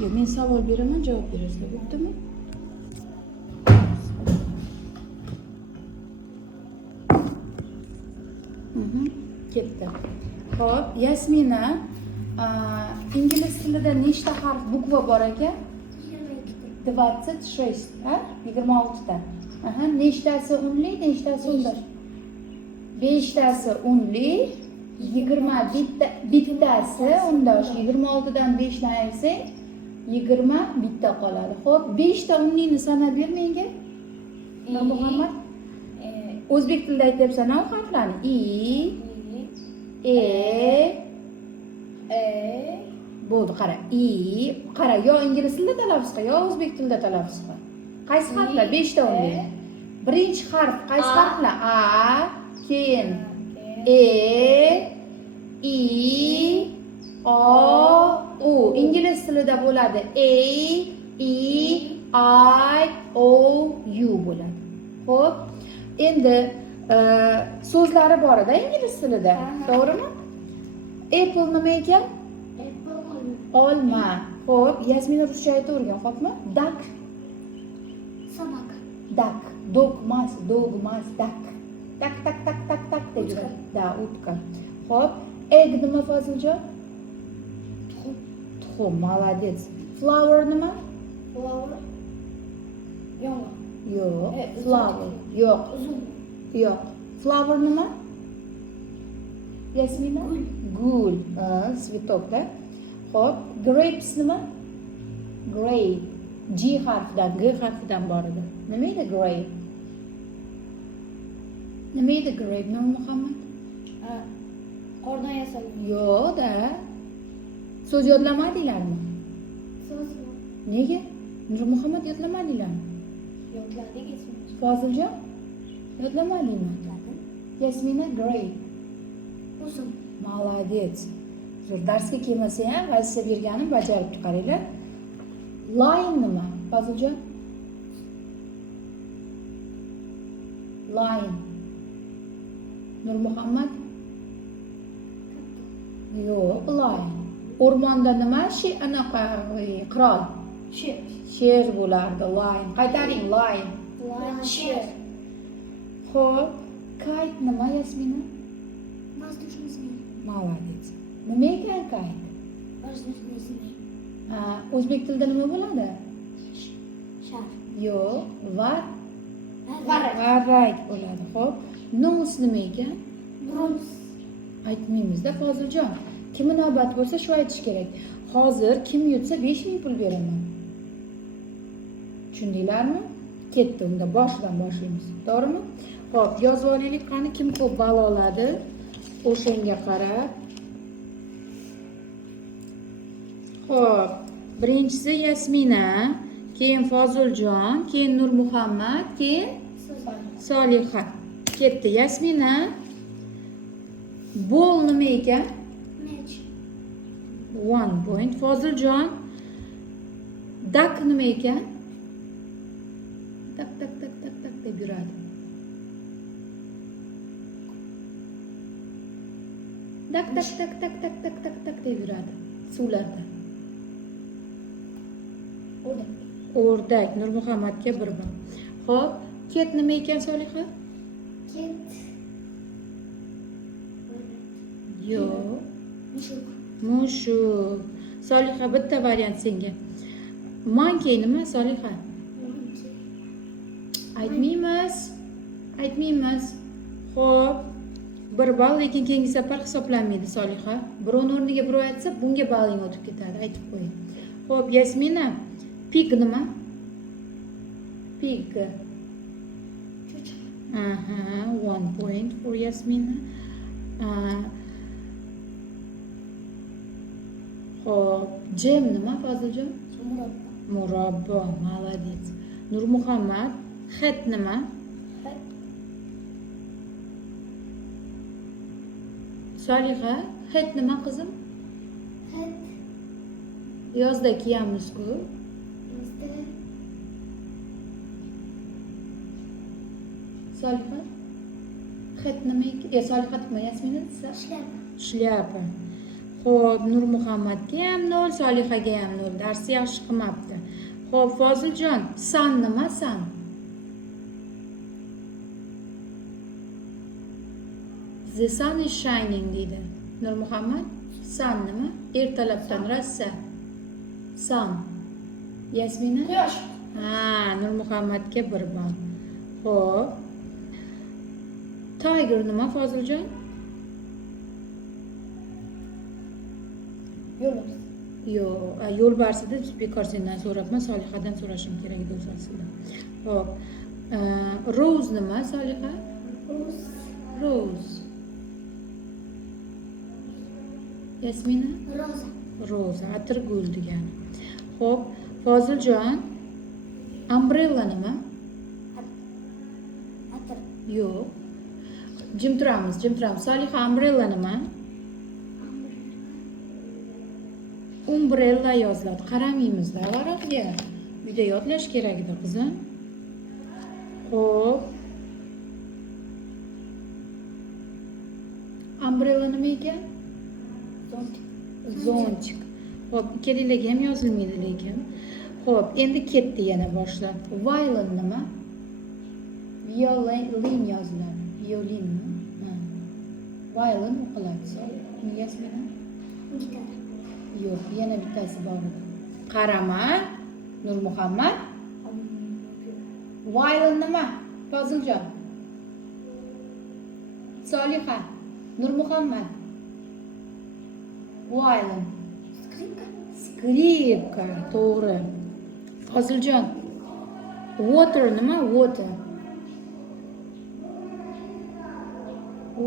Yo, men savol beraman, javob berasizlar, bo'ptimi? Ketdi. Xo'p, Yasmina, ingliz tilida nechta harf, bukva bor ekan? 26, ha? 26 ta. Aha, nechtasi unli, nechtasi undar? 5 tasi unli, 20 bittasi undosh. 26 dan 5 ni ayirsak, 20 bitta qoladi. Xo'p, 5 ta unlini sanab ber menga. Muhammad. O'zbek tilida aytyapsan, ha, harflarni. Bo'ldi, qara. Qara, yo ingliz tilida talaffuz qil, yo o'zbek tilida talaffuz qil. Qaysi harflar? 5 ta unli. Birinchi harf qaysi harflar? A, keyin I, O, U. Ingliz tilida bo'ladi I, O, U bo'ladi. Xo'p, endi so'zlari bor-da ingliz tilida, to'g'rimi? Apple nima ekan? Olma. Xo'p, Yasmina ruscha aytib o'rgan, xo'pmi? Duck. Собака. Duck. Dogmas, duck. Tak deb. Da, utka. Xo'p, egg nima Foziljon? Tuxum, молодец. Flower nima? Flower. Yong'oq. Yo'q, flower. Yo'q. Uzun. Yo'q. Flower nima? Yasmina? Gul. Цветок-da. Xo'p, grapes nima? Grape. G harfidan, G harfidan bor edi. Nima edi grape? Nima edi grape, Nur Muhammad? Qordan yasalgan. Yo'q-da. So'z yodlamadinglarmi? So'z. Nega? Nur Muhammad yodlamadinglarmi? Yodladik esimiz. Foziljon? Yodlamadingmi? Yasmina grape. Uzun. Молодец. Zo'r, darsga kelmasa ham vazifa berganim bajarib chiqaringlar. Lion nima? Foziljon? Lion. Nur Muhammad? Yo'q, lion. O'rmonda nima? Anaqa qirol. Sher. Sher bo'lardi, lion. Qaytaring, lion. Sher. Xo'p, kite nima, Yasmina? Воздушный змей. Молодец. Nima ekan kite? Воздушный змей. O'zbek tilida nima bo'ladi? Shar. Yo'q, Varrak. varrak bo'ladi. Xo'p, nose nima ekan? Bronz. Aytmaymiz-da Foziljon. Kimni navbat bo'lsa shu aytish kerak. Hozir kim yutsa 5000 pul beraman. Tushundinglarmi? Ketdi, unda boshidan boshlaymiz. To'g'rimi? Xo'p, yozib olaylik qani kim ko'p ball oladi? O'shanga qarab. Xo'p, birinchisi Yasmina, keyin Foziljon, keyin Nur Muhammad, keyin Soliha. Ketdi. Yasmina. Ball nima ekan? Мяч. 1 point. Foziljon. Duck nima ekan? Tak deb yuradi. Tak deb yuradi. Suvlarda. O'rdak. Nur Muhammadga 1 ball. Xo'p, ket nima ekan Soliha? Ket. Yo'q. Mushuk. Mushuk. Soliha, bitta variant senga. Monkey nima Soliha? Aytmaymiz. Xo'p, 1 ball, lekin keyingi safar hisoblanmaydi Soliha. Birovning o'rniga birov aytsa, bunga balling o'tib ketadi, aytib qo'ying. Xo'p, Yasmina, pig nima? Pig. Aha, 1 point for Yasmina. Xo'p, jam nima Foziljon? Murabbo, молодец. Nur Muhammad, hat nima? Soliha, hat nima qizim? Hat. Yozda kiyamiz-ku. Soliha, hat nima ekan? Soliha nima Yasmina? Shlyapa. Shlyapa. Xo'p, Nurmuhammadga ham 0, Solihaga ham 0. Darsni yaxshi qilmabdi. Xo'p, Foziljon, sun nima sun? The sun is shining deydi. Nurmuhammad, sun nima? Ertalabdan rassa. Sun. Yasmina? Quyosh. Ha, Nurmuhammadga 1 ball. Xo'p. Tiger nima Foziljon? Yo'lbars. Yo'q, yo'lbarsida bekor sendan so'rabman, Solihadan so'rashim kerak edi o'z aslida. Xo'p. Rose nima Soliha? Rose. Rose. Yasmina? Roza. Roza, atirgul degani. Xo'p, Foziljon, umbrella nima? Atir. Yo'q. Jim turamiz. Soliha, umbrella nima? Umbrella yoziladi. Qaramaymizda varaqga. Uyda yodlash kerak edi, qizim. Xo'p. Umbrella nima ekan? Zontik. Zontik. Xo'p, ikkalanglarga ham yozilmaydi lekin. Xo'p, endi ketdi yana boshlab. Violin nima? Violin yoziladi. Violinmi? Ha. Violin o'qiladi. Yasmina? Gitara. Yo'q, yana bittasi bor edi. Qarama, Nurmuhammad. Violin nima? Foziljon. Soliha, Nurmuhammad. Violin. Skripka. Skripka, to'g'ri. Foziljon. Water nima? Water.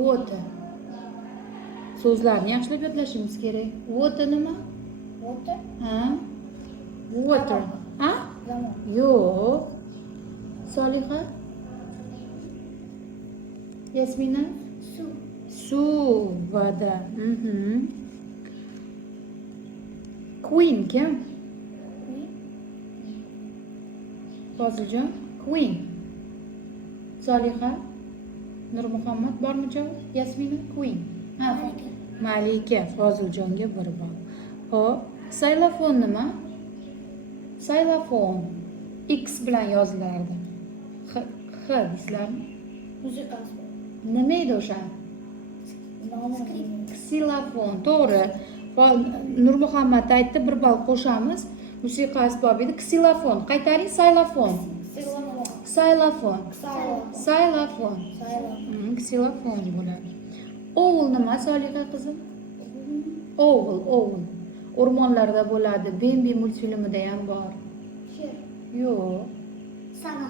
Water. So'zlarni yaxshilab yodlashimiz kerak. Water nima? Water. Ha? Water. Ha? Zamon. Yo'q. Soliha? Yasmina? Suv. Suv, voda. Queen kim? Foziljon? Queen. Soliha? Nurmuhammad bormi javob? Yasmina? Queen. Ha, Malika. Malika. Foziljonga 1 bor. Xo'p, saylafon nima? Saylafon X bilan yozilardi. X deysizlarmi? Musiqa asbobi. Nima edi o'sha? Ksilofon, to'g'ri. Nurmuhammad aytdi, 1 ball qo'shamiz. Musiqa asbobi edi. Ksilofon. Qaytaring, saylafon. Saylafon. Saylafon. Ksilofon bo'ladi. Owl nima Soliha qizim? Owl. O'rmonlarda bo'ladi. Bambi multfilmida ham bor. Sher. Yo'q. Sava.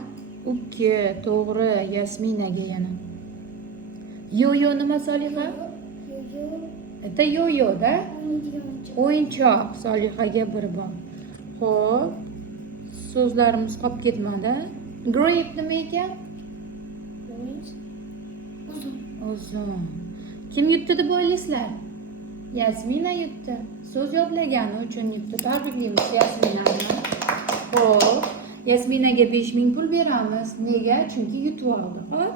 Ukki, to'g'ri. Yasminaga yana. Yo-yo nima Soliha? Это yo-yo-da? O'yinchoq. Solihaga 1 bor. Xo'p. So'zlarimiz qolib ketmadi. Grape nima ekan? Uzun. Kim yutdi deb o'ylaysizlar? Yasmina yutdi. So'z yodlagani uchun yutdi. Tabriklaymiz Yasminani. Xo'p. Yasminaga 5000 pul beramiz. Nega? Chunki yutib oldi. Xo'p.